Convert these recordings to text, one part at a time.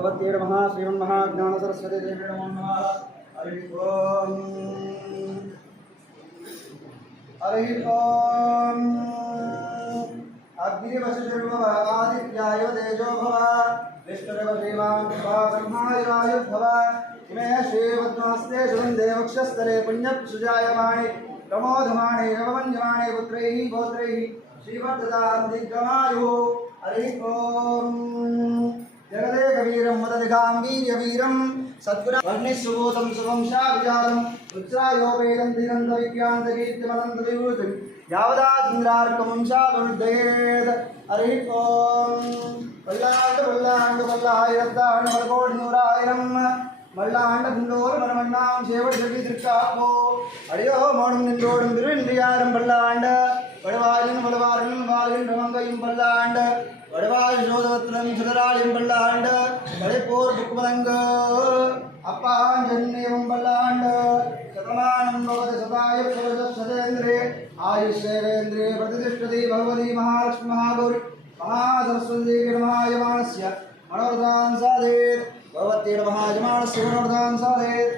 भगवते नमः श्रीमन्महाज्ञान सरस्वती देवी नमो नमः। हरि ओम हरि ओम। अग्निवशुर्भव आदित्याय तेजो भव विष्णुरव श्रीमान् ब्रह्मायुरायुर्भव इमे श्रीपद्मास्ते सुगन्धे वक्षस्थले पुण्यसुजायमाणे प्रमोदमाणे रवमन्यमाणे पुत्रैः पौत्रैः श्रीवर्धतान्दिग्गमायुः। हरि ओम जगदेकवीरं मददिगाम्बीर्यवीरं सद्गुणं वर्णिस्सुभूतं शुभंशाभिजातं रुद्रायोपेदं दिगन्तविज्ञान्तकीर्तिमनन्तविभूतिं यावदाचन्द्रार्कवंशाभिवृद्धयेत्। हरि ओम वल्लाण्ड वल्लाण्ड वल्लायरद्दाण्ड वल्कोटि नूरायरं वल्लाण्ड कुण्डोर मरमण्णां सेवड जगि दृक्कापो अडियो मोडं निंडोडं बिरुंडियारं वल्लाण्ड वडवायिन वडवारन वालिन रमंगयिं वल्लाण्ड वडवाय शोधवत्रं सुदरालिं वल्लाण्ड वडेपोर बुक्मदंग अप्पाञ्जन्यं वल्लाण्ड शतमानं भवति सदाय सदेन्द्रे आयुष्येन्द्रे प्रतिष्ठति भगवती महालक्ष्मी महागौरी महासरस्वती नमः। यमानस्य मनोरथान् साधयेत् भगवती नमः। यमानस्य मनोरथान् साधयेत्।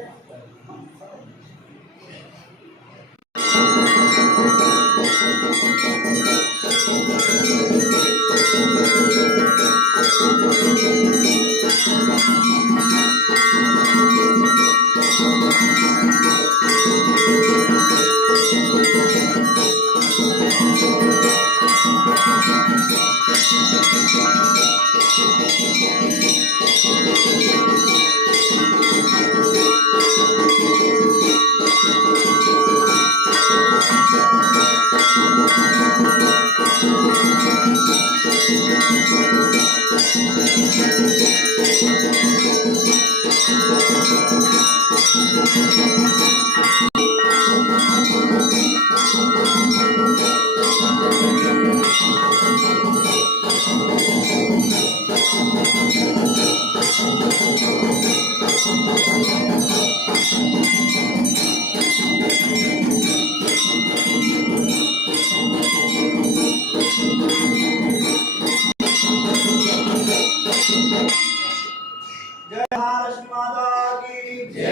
महालक्ष्मी माता की जय।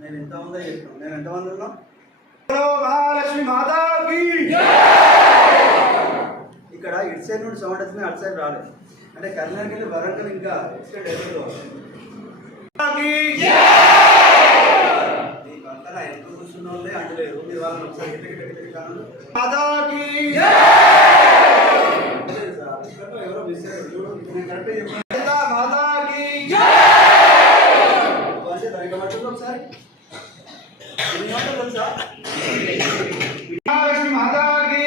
నేను ఎంతమంది ఉన్నాం? महालक्ष्मी माता की जय। ఇక్కడ ఇటు సైడ్ నుండి సౌండ్ వచ్చింది, అటు సైడ్ రాలేదు. అంటే కర్ణాటక వెళ్ళి వరంగల్ ఇంకా ఎక్స్టెండ్ ఎదురు ఈ పక్కన ఎందుకు కూర్చున్న వాళ్ళే అంటలేరు. మీరు వాళ్ళని ఒకసారి గిట్ట గిట్ట గిట్ట కాను మాతాకి ఎవరో మిస్ అయ్యారు. చూడు నేను కరెక్ట్ చెప్పాను. మాతాకి ఒకసారి తెలుసా? మాతాకి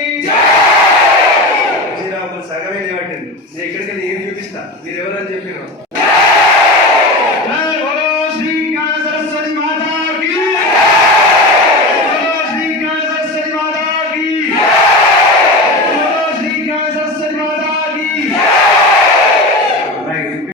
సగమే పట్టింది. నేను ఎక్కడికి ఏం చూపిస్తా, మీరు ఎవరని చెప్పారు.